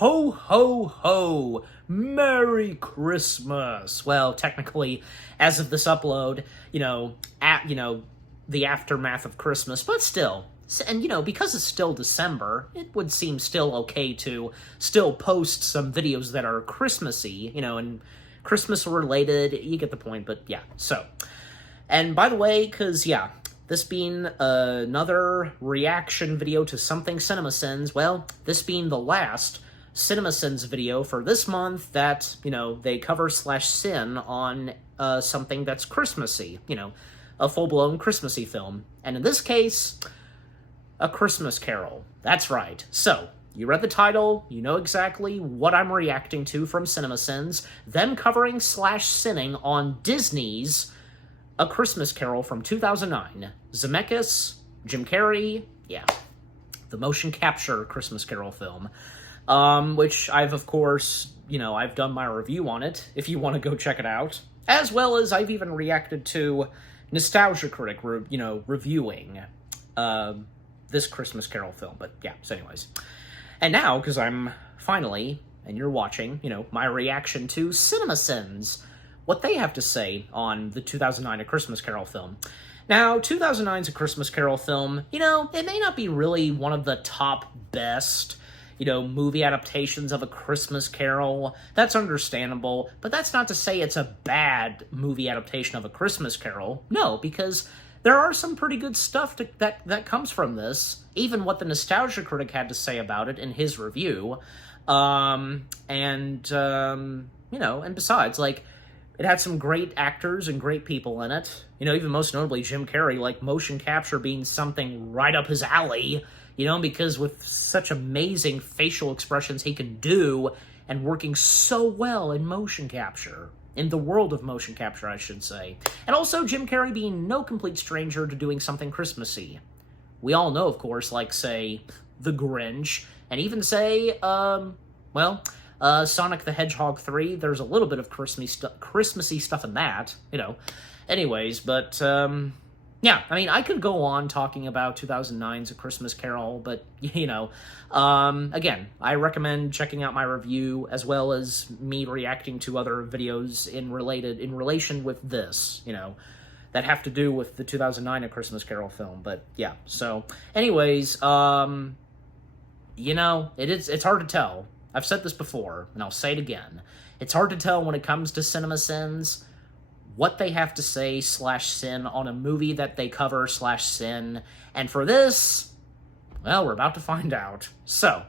Ho, ho, ho! Merry Christmas! Well, technically, as of this upload, the aftermath of Christmas, but still. And, because it's still December, it would seem still okay to still post some videos that are Christmassy, and Christmas-related. You get the point, but yeah, so. And by the way, because, this being another reaction video to Something CinemaSins, well, this being the last CinemaSins video for this month that, they cover/sin on something that's Christmassy, a full-blown Christmassy film. And in this case, A Christmas Carol. That's right. So, you read the title, you know exactly what I'm reacting to from CinemaSins, them covering/sinning on Disney's A Christmas Carol from 2009. Zemeckis, Jim Carrey, the motion capture Christmas Carol film, which I've, of course, I've done my review on it, if you want to go check it out, as well as I've even reacted to Nostalgia Critic, reviewing this Christmas Carol film, but yeah, so anyways. And now, because I'm finally, and you're watching, my reaction to CinemaSins, what they have to say on the 2009 A Christmas Carol film. Now, 2009's A Christmas Carol film, it may not be really one of the top best, movie adaptations of A Christmas Carol. That's understandable, but that's not to say it's a bad movie adaptation of A Christmas Carol. No, because there are some pretty good stuff that comes from this, even what the Nostalgia Critic had to say about it in his review. And besides, it had some great actors and great people in it. Even most notably Jim Carrey, motion capture being something right up his alley, because with such amazing facial expressions he can do, and working so well in motion capture. In the world of motion capture, I should say. And also Jim Carrey being no complete stranger to doing something Christmassy. We all know, of course, say, The Grinch, and even say, Sonic the Hedgehog 3, there's a little bit of Christmassy stuff in that, Anyways, but, I could go on talking about 2009's A Christmas Carol, but, again, I recommend checking out my review, as well as me reacting to other videos in relation with this, that have to do with the 2009 A Christmas Carol film, but, yeah, so, anyways, it's hard to tell. I've said this before, and I'll say it again. It's hard to tell when it comes to CinemaSins what they have to say/sin on a movie that they cover/sin. And for this, well, we're about to find out. So,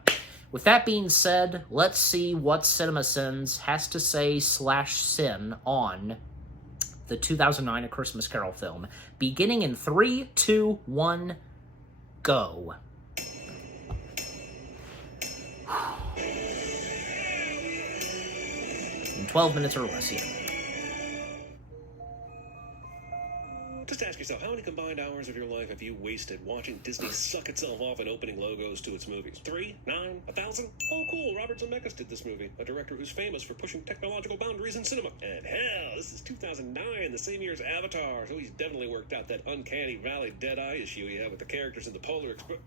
with that being said, let's see what CinemaSins has to say/sin on the 2009 A Christmas Carol film. Beginning in 3, 2, 1, go. In 12 minutes or less, yeah. Just ask yourself, how many combined hours of your life have you wasted watching Disney suck itself off and opening logos to its movies? 3? 9? 1,000? Oh, cool, Robert Zemeckis did this movie, a director who's famous for pushing technological boundaries in cinema. And hell, this is 2009, the same year as Avatar, so he's definitely worked out that uncanny valley dead-eye issue he had with the characters in the Polar Express.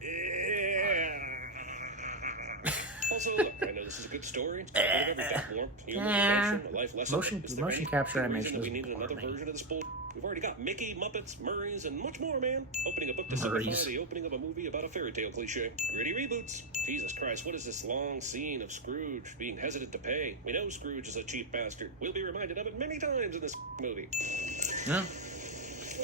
Also, look, I know this is a good story. We've got more human emotion, a life lesson. Motion capture animation we needed another version of this bull. We've already got Mickey, Muppets, Murrays, and much more, man. Opening a book to signify the opening of a movie about a fairy tale cliche. Gritty reboots. Jesus Christ, what is this long scene of Scrooge being hesitant to pay? We know Scrooge is a cheap bastard. We'll be reminded of it many times in this movie. Yeah.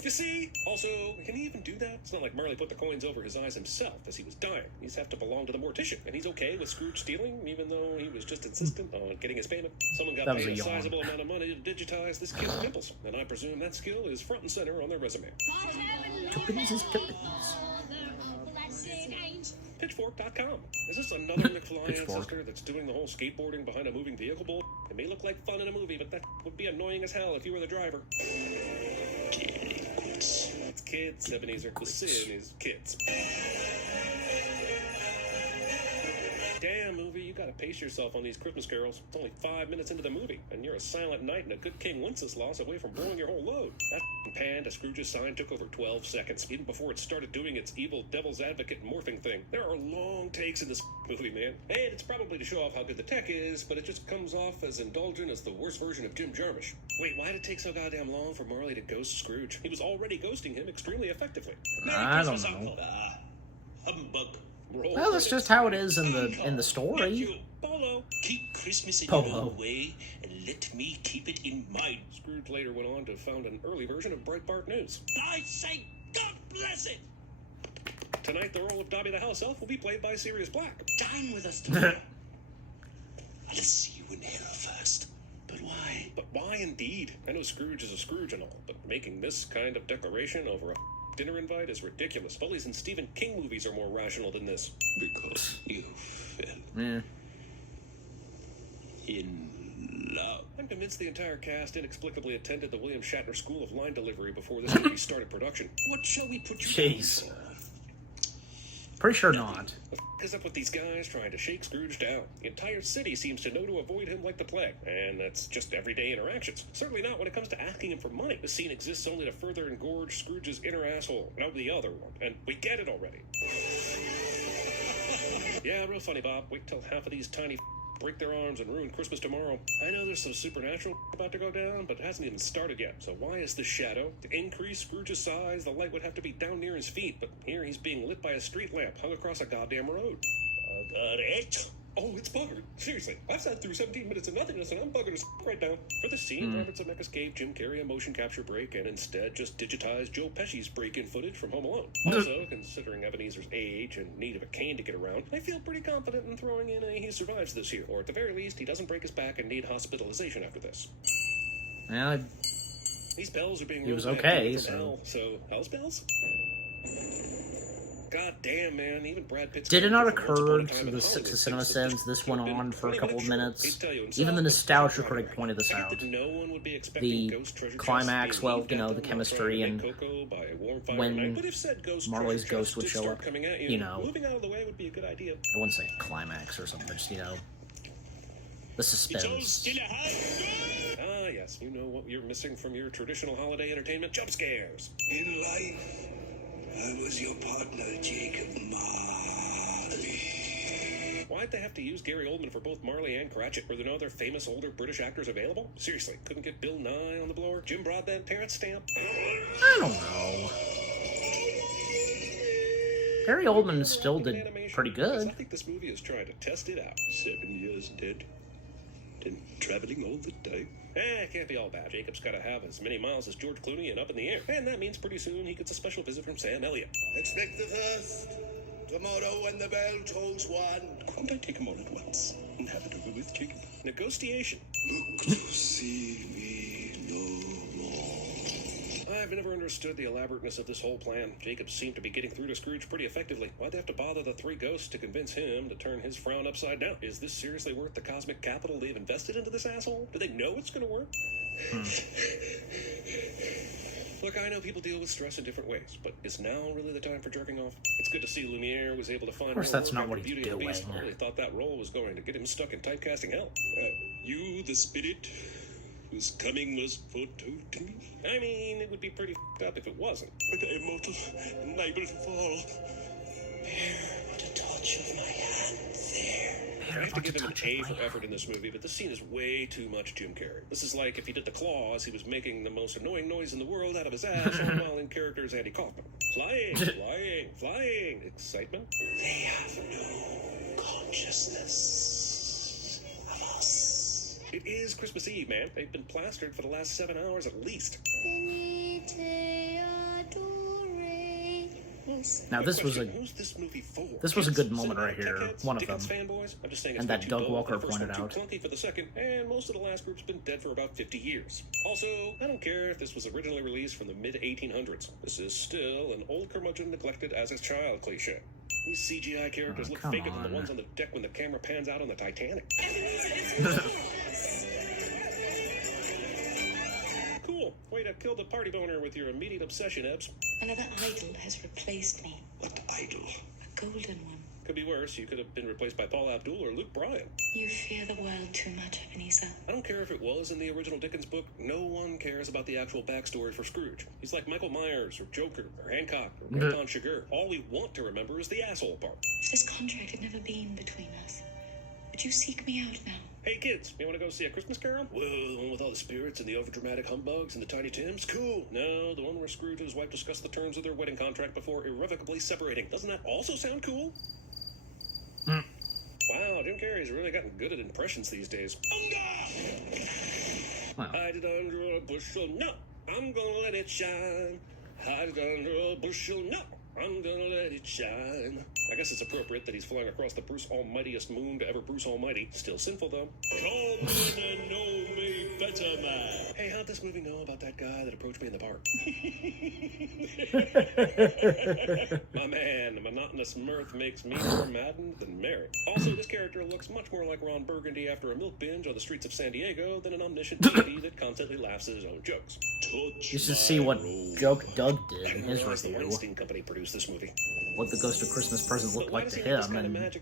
You see? Also, can he even do that? It's not like Marley put the coins over his eyes himself as he was dying. He's have to belong to the mortician. And he's okay with Scrooge stealing, even though he was just insistent on getting his payment. Someone got paid a sizable amount of money to digitize this kid's nipples. And I presume that skill is front and center on their resume. Pitchfork.com. Is this another McFly ancestor that's doing the whole skateboarding behind a moving vehicle bull? It may look like fun in a movie, but that would be annoying as hell if you were the driver. It's kids, Ebenezer. The sin is kids. Damn, movie, you gotta pace yourself on these Christmas carols. It's only 5 minutes into the movie, and you're a silent knight and a good King Wenceslas away from blowing your whole load. That pan to Scrooge's sign took over 12 seconds, even before it started doing its evil devil's advocate morphing thing. There are long takes in this movie, man. And it's probably to show off how good the tech is, but it just comes off as indulgent as the worst version of Jim Jarmusch. Wait, why did it take so goddamn long for Marley to ghost Scrooge? He was already ghosting him extremely effectively. I don't know. Humbug. Well, that's just how it is in the story. Polo. Keep Christmas in Polo. your own way, and let me keep it in mine. Scrooge later went on to found an early version of Breitbart News. I say, God bless it! Tonight, the role of Dobby the House Elf will be played by Sirius Black. Dine with us tomorrow. I'll see you in hell first. But why? But why indeed? I know Scrooge is a Scrooge and all, but making this kind of declaration over a dinner invite is ridiculous. Bullies and Stephen King movies are more rational than this. Because you fell in love. I'm convinced the entire cast inexplicably attended the William Shatner School of Line Delivery before this movie started production. What shall we put you Jeez. down for? Pretty sure not. What the is up with these guys trying to shake Scrooge down? The entire city seems to know to avoid him like the plague, and that's just everyday interactions. Certainly not when it comes to asking him for money. The scene exists only to further engorge Scrooge's inner asshole, not the other one, and we get it already. Yeah, real funny, Bob. Wait till half of these tiny break their arms and ruin Christmas tomorrow. I know there's some supernatural about to go down, but it hasn't even started yet. So why is this shadow? To increase Scrooge's size, the light would have to be down near his feet, but here he's being lit by a street lamp hung across a goddamn road. Oh, it's buggered. Seriously, I've sat through 17 minutes of nothingness and I'm buggered as right now. For the scene, Robert Zemeckis gave Jim Carrey a motion capture break and instead just digitized Joe Pesci's break-in footage from Home Alone. Also, considering Ebenezer's age and need of a cane to get around, I feel pretty confident in throwing in a he survives this year, or at the very least, he doesn't break his back and need hospitalization after this. Yeah, These bells are being he was rolled back okay, from so... hell, so house bells? God damn, man, even Brad Pitt's Did it not character from Once Upon occur a to Time in the Hollywood cinema thinks that sins this went could've on been for a couple of 21, minutes? he'd tell you himself, Even the but nostalgia he's critic right. pointed this I get out. that no one would be expecting The ghost treasure chests climax, being well, heaved you know, out the while trying to chemistry make and cocoa by a warm fire when night. But if said ghost Marley's treasure ghost chests would did show start up, coming at you know. moving out of the way would be a good idea. I wouldn't say climax or something, just, you know, the suspense. Ah, yes, you know what you're missing from your traditional holiday entertainment: jump scares. In life, I was your partner, Jacob Marley. Why'd they have to use Gary Oldman for both Marley and Cratchit? Were there no other famous older British actors available? Seriously, couldn't get Bill Nye on the blower? Jim Broadbent, Terrence Stamp? I don't know. Gary Oldman still did pretty good. I think this movie is trying to test it out. 7 years dead. And traveling all the time. It can't be all bad. Jacob's got to have as many miles as George Clooney and up in the air. And that means pretty soon he gets a special visit from Sam Elliott. Expect the first. Tomorrow when the bell tolls one. Can't I take them all at once and have it over with, Jacob? Negotiation. Look to see me no more. I've never understood the elaborateness of this whole plan. Jacob seemed to be getting through to Scrooge pretty effectively. Why'd they have to bother the three ghosts to convince him to turn his frown upside down? Is this seriously worth the cosmic capital they've invested into this asshole? Do they know it's gonna work? Look, I know people deal with stress in different ways, but is now really the time for jerking off? It's good to see Lumiere was able to find. Of course, more that's work not after what he's Beauty and the Beast. doing. I really thought that role was going to get him stuck in typecasting hell. You, the spirit, whose coming was foretold to me? I mean, it would be pretty f***ed up if it wasn't. With a mortal and liable to fall. Bear but a touch of my hand there. I have to give him an A for effort in this movie, but this scene is way too much Jim Carrey. This is like if he did the claws, he was making the most annoying noise in the world out of his ass, all while in character as Andy Kaufman. Flying, flying, flying. Excitement. They have no consciousness of us. It is Christmas Eve, man. They've been plastered for the last 7 hours at least. Now this was a Who's this movie for? this was a good Kids, moment right cinematic here. tech-heads, One of Dickens them. fanboys? I'm just saying it's And way that too Doug dull Walker for the first pointed one, out. too clunky for the second, and most of the last group's been dead for about 50 years. Also, I don't care if this was originally released from the mid-1800s. This is still an old curmudgeon neglected as a child cliche. These CGI characters Oh, look come faker than the on. ones on the deck when the camera pans out on the Titanic. Cool. Way to kill the party boner with your immediate obsession, Ebbs. Another idol has replaced me. What idol? A golden one. Could be worse. You could have been replaced by Paul Abdul or Luke Bryan. You fear the world too much, Ebenezer. I don't care if it was in the original Dickens book. No one cares about the actual backstory for Scrooge. He's like Michael Myers or Joker or Hancock or Anton Chigurh. All we want to remember is the asshole part. If this contract had never been between us, would you seek me out now? Hey kids, you want to go see A Christmas Carol? Whoa, the one with all the spirits and the overdramatic humbugs and the Tiny Tims? Cool. No, the one where Scrooge and his wife discuss the terms of their wedding contract before irrevocably separating. Doesn't that also sound cool? Wow, Jim Carrey's really gotten good at impressions these days. Hide it under a bushel, no, I'm gonna let it shine. Hide it under a bushel, no, I'm gonna let it shine. I guess it's appropriate that he's flying across the Bruce Almightiest moon to ever Bruce Almighty. Still sinful, though. Come in and know me better, man. Hey, how'd this movie know about that guy that approached me in the park? My man, the monotonous mirth makes me more maddened than merry. Also, this character looks much more like Ron Burgundy after a milk binge on the streets of San Diego than an omniscient deity that constantly laughs at his own jokes. You should see what joke Doug did in his The review. Weinstein Company produced this movie. What the Ghost of Christmas Present looked like to him, and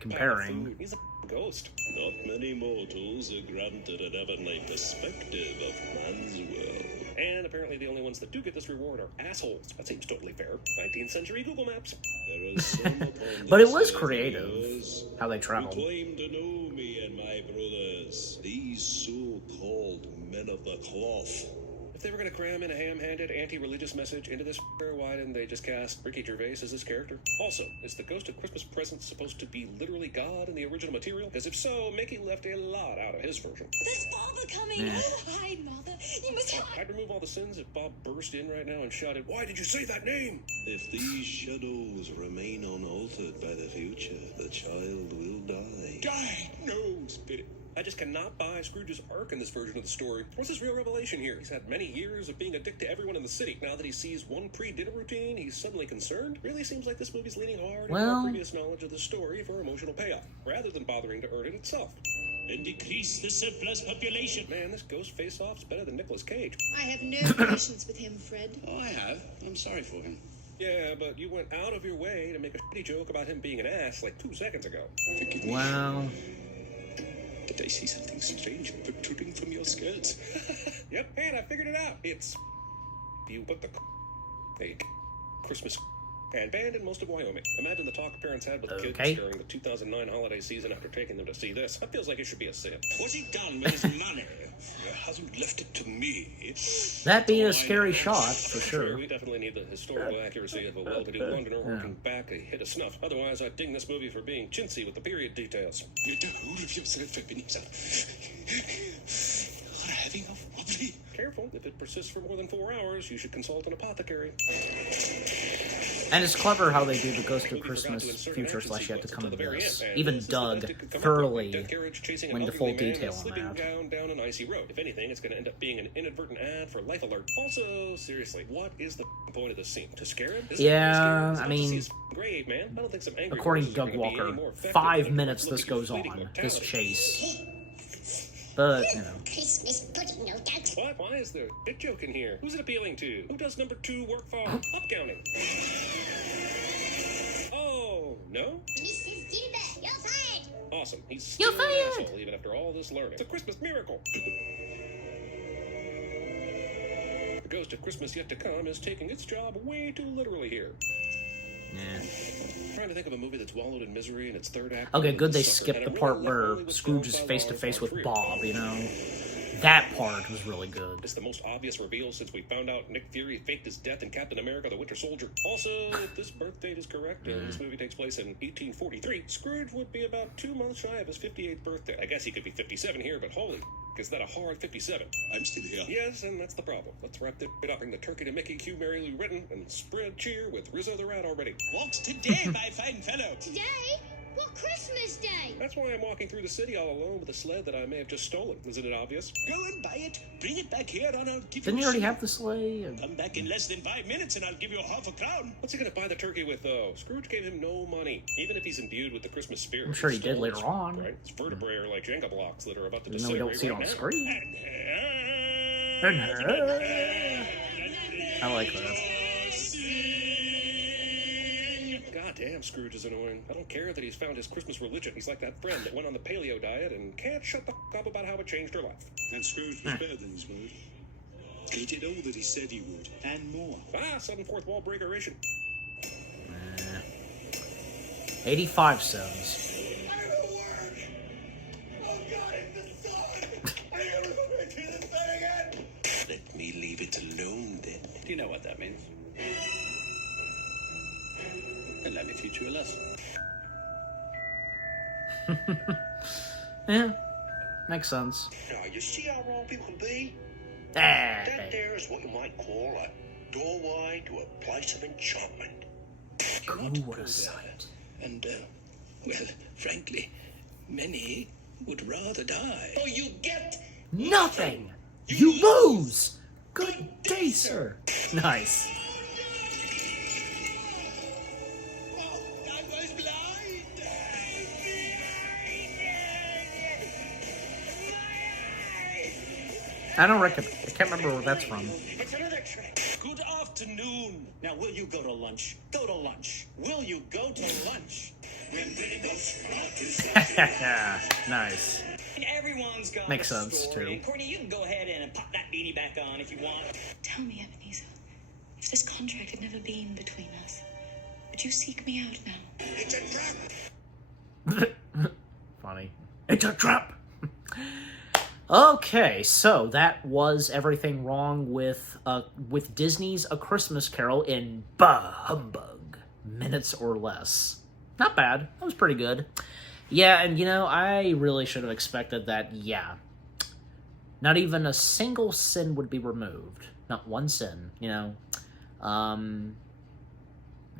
comparing. He's a ghost. Not many mortals are granted an ever-night perspective of man's will. And apparently the only ones that do get this reward are assholes. That seems totally fair. 19th century Google Maps. There is some upon But it this was earth creative, of yours how they who traveled. claim to know me and my brothers, these so-called men of the cloth. If they were going to cram in a ham-handed anti-religious message into this, why didn't they just cast Ricky Gervais as this character? Also, is the Ghost of Christmas Present supposed to be literally God in the original material? Because if so, Mickey left a lot out of his version. There's Father coming! Yeah. Oh, hide, Mother! You must hide! I'd remove all the sins if Bob burst in right now and shouted, "Why did you say that name?" If these shadows remain unaltered by the future, the child will die. Die! No, spit it. I just cannot buy Scrooge's arc in this version of the story. What's his real revelation here? He's had many years of being a dick to everyone in the city. Now that he sees one pre-dinner routine, he's suddenly concerned? Really seems like this movie's leaning hard on our previous knowledge of the story for emotional payoff, rather than bothering to earn it itself. And decrease the surplus population. Man, this ghost face-off's better than Nicolas Cage. I have no patience with him, Fred. Oh, I have. I'm sorry for him. Yeah, but you went out of your way to make a shitty joke about him being an ass like 2 seconds ago. Forgive me. Wow. Did I see something strange protruding from your skirts? Yep, and I figured it out. It's you put the a Christmas and banned in most of Wyoming. Imagine the talk parents had with kids during the 2009 holiday season after taking them to see this. That feels like it should be a sin. What's he done with his money? He hasn't left it to me. That being a scary shot, for sure. We definitely need the historical accuracy of a well-to-do Londoner working back a hit of snuff. Otherwise, I'd ding this movie for being chintzy with the period details. Get a hold of yourself, Ebenezer. You're having a wobbly. Careful, if it persists for more than 4 hours, you should consult an apothecary. And it's clever how they do the Ghost of Christmas future slash yet to come in this. Even Doug thoroughly went into full detail on that. Down an icy road. If anything, it's going to end up being an inadvertent ad for Life Alert. Also, seriously, what is the point of this scene? To scare him? Yeah, I mean, grave, man. I don't think some angry according to Doug Walker, 5 minutes this goes on, this chase. But, you know. Christmas pudding, no doubt. What? Why is there a bit joke in here? Who's it appealing to? Who does number 2 work for upcounting? Oh, no? Mrs. Gilbert, you're fired. Awesome. He's still an asshole even after all this learning. It's a Christmas miracle. The Ghost of Christmas Yet to Come is taking its job way too literally here. Yeah. I'm trying to think of a movie that's wallowed in misery in its third act. Okay, good they skipped the part where Scrooge is face-to-face with Bob, you know? That part was really good. It's the most obvious reveal since we found out Nick Fury faked his death in Captain America the Winter Soldier. Also, if this birth date is correct, and this movie takes place in 1843, Scrooge would be about 2 months shy of his 58th birthday. I guess he could be 57 here, but holy, is that a hard 57? I'm still here. Yes, and that's the problem. Let's wrap this up. Bring the turkey to Mickey, cue Mary Lou Retton, and spread cheer with Rizzo the Rat already. Walks today, my fine fellow. Today? What Christmas Day? That's why I'm walking through the city all alone with a sled that I may have just stolen. Isn't it obvious? Go and buy it. Bring it back here, and I'll give Didn't you you already have the sleigh? Come back in less than 5 minutes, and I'll give you £0.50. What's he gonna buy the turkey with, though? Scrooge gave him no money, even if he's imbued with the Christmas spirit. I'm sure he did later on. Right? His vertebrae are like Jenga blocks that are about to Even though we don't see it on right now. screen. I like that. God damn, Scrooge is annoying. I don't care that he's found his Christmas religion. He's like that friend that went on the paleo diet and can't shut the up about how it changed her life. And Scrooge was better than his word. He did all that he said he would, and more. Sudden fourth wall breakeration. 85 cents. I'm at work! Oh God, it's the sun! Are you ever going to do this thing again? Let me leave it alone then. Do you know what that means? And let me teach you a lesson. Yeah, makes sense. Now, you see how wrong people can be? Ah, That there is what you might call a doorway to a place of enchantment. ooh, what a sight. And, well, frankly, many would rather die. Oh, you get Nothing! You lose! Good day, sir! Nice. Oh, I was blind! I don't reckon. I can't remember where that's from. It's another trick. Good afternoon. Now, will you go to lunch? Go to lunch. Will you go to lunch? Nice. Everyone's got Makes a sense, story. too. And Courtney, you can go ahead and pop that beanie back on if you want. Tell me, Ebenezer, if this contract had never been between us, would you seek me out now? It's a trap. Funny. It's a trap! Okay, so that was everything wrong with Disney's A Christmas Carol in Humbug, minutes or less. Not bad. That was pretty good. Yeah, and I really should have expected that, yeah. Not even a single sin would be removed. Not one sin, In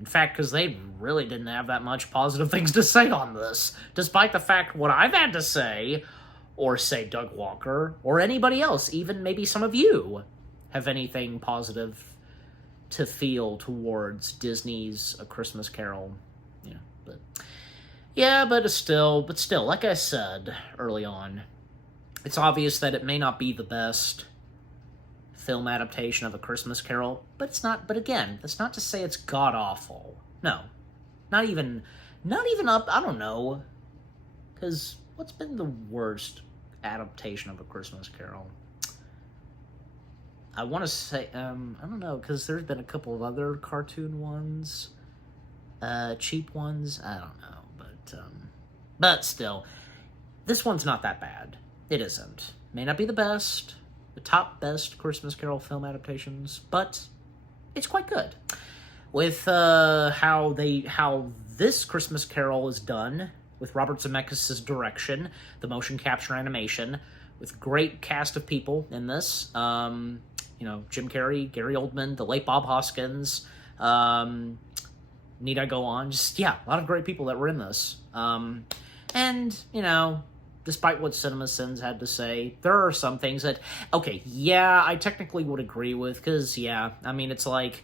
fact, because they really didn't have that much positive things to say on this, despite the fact what I've had to say, or say Doug Walker, or anybody else, even maybe some of you, have anything positive to feel towards Disney's A Christmas Carol. But still, like I said early on, it's obvious that it may not be the best film adaptation of A Christmas Carol, but it's not. But again, that's not to say it's god awful. No, not even up. I don't know, because what's been the worst adaptation of A Christmas Carol? I want to say I don't know, because there's been a couple of other cartoon ones, cheap ones. I don't know. But still, this one's not that bad. It isn't. May not be the best, the top best Christmas Carol film adaptations, but it's quite good. With how this Christmas Carol is done, with Robert Zemeckis' direction, the motion capture animation, with great cast of people in this. Jim Carrey, Gary Oldman, the late Bob Hoskins. Need I go on? Just, yeah, a lot of great people that were in this. And, despite what CinemaSins had to say, there are some things that, okay, yeah, I technically would agree with, because, yeah, I mean, it's like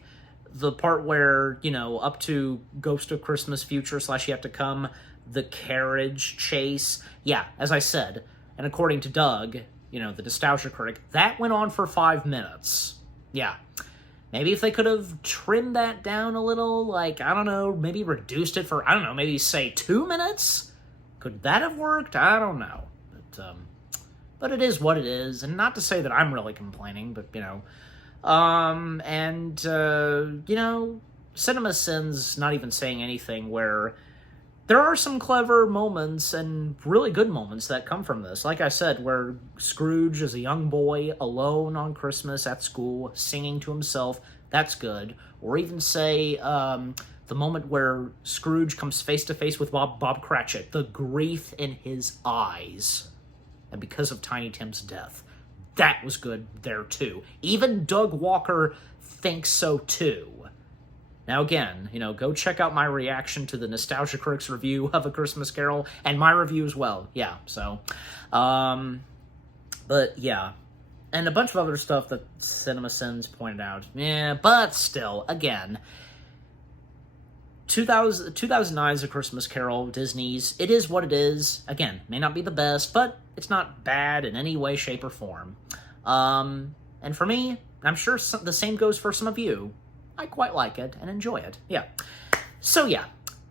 the part where, up to Ghost of Christmas Future / Yet to Come, the carriage chase, yeah, as I said, and according to Doug, the nostalgia critic, that went on for 5 minutes. Yeah. Maybe if they could have trimmed that down a little, I don't know, maybe reduced it for, maybe say 2 minutes? Could that have worked? I don't know. But it is what it is, and not to say that I'm really complaining, but, CinemaSins not even saying anything where there are some clever moments and really good moments that come from this. Like I said, where Scrooge is a young boy alone on Christmas at school, singing to himself, that's good. Or even say the moment where Scrooge comes face to face with Bob Cratchit, the grief in his eyes, and because of Tiny Tim's death. That was good there too. Even Doug Walker thinks so too. Now again, go check out my reaction to the Nostalgia Critics review of A Christmas Carol, and my review as well. Yeah, so, but yeah. And a bunch of other stuff that CinemaSins pointed out. Yeah, but still, again, 2009's A Christmas Carol, Disney's, it is what it is. Again, may not be the best, but it's not bad in any way, shape, or form. And for me, I'm sure the same goes for some of you. I quite like it and enjoy it. Yeah. So yeah,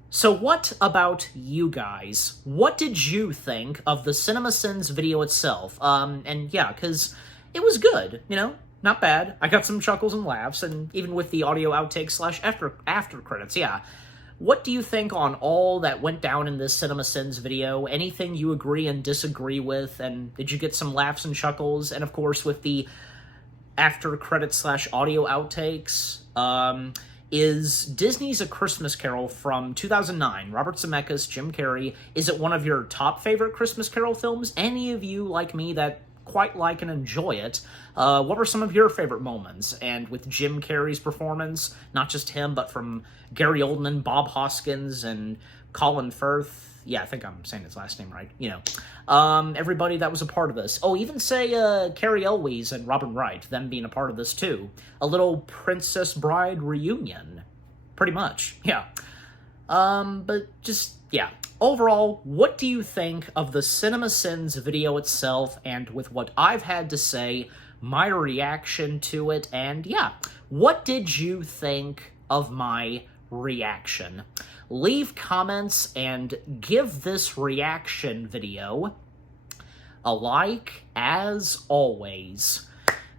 So what about you guys? What did you think of the CinemaSins video itself? And yeah, because it was good, you know? Not bad. I got some chuckles and laughs, and even with the audio outtakes slash after credits, yeah. What do you think on all that went down in this CinemaSins video? Anything you agree and disagree with? And did you get some laughs and chuckles? And of course, with the after credits slash audio outtakes, is Disney's A Christmas Carol from 2009, Robert Zemeckis, Jim Carrey, is it one of your top favorite Christmas Carol films? Any of you, like me, that quite like and enjoy it, what were some of your favorite moments? And with Jim Carrey's performance, not just him, but from Gary Oldman, Bob Hoskins, and Colin Firth, yeah, I think I'm saying his last name right, you know, everybody that was a part of this. Oh, even say Carrie Elwes and Robin Wright, them being a part of this too. A little Princess Bride reunion, pretty much, yeah. But just, yeah. Overall, what do you think of the CinemaSins video itself, and with what I've had to say, my reaction to it, and yeah, what did you think of my reaction? Leave comments and give this reaction video a like, as always.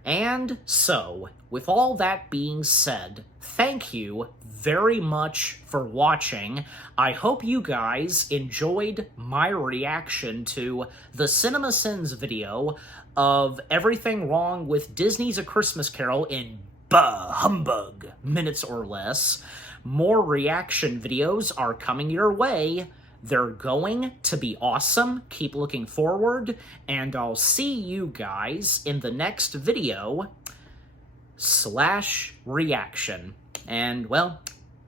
And so, with all that being said, thank you very much for watching. I hope you guys enjoyed my reaction to the CinemaSins video of everything wrong with Disney's A Christmas Carol in Humbug minutes or less. More reaction videos are coming your way. They're going to be awesome. Keep looking forward, and I'll see you guys in the next video / reaction. And, well,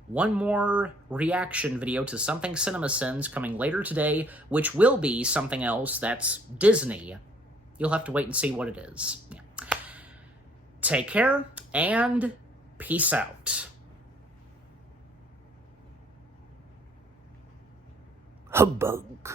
one more reaction video to something CinemaSins coming later today, which will be something else that's Disney. You'll have to wait and see what it is. Yeah. Take care, and peace out. Humbug.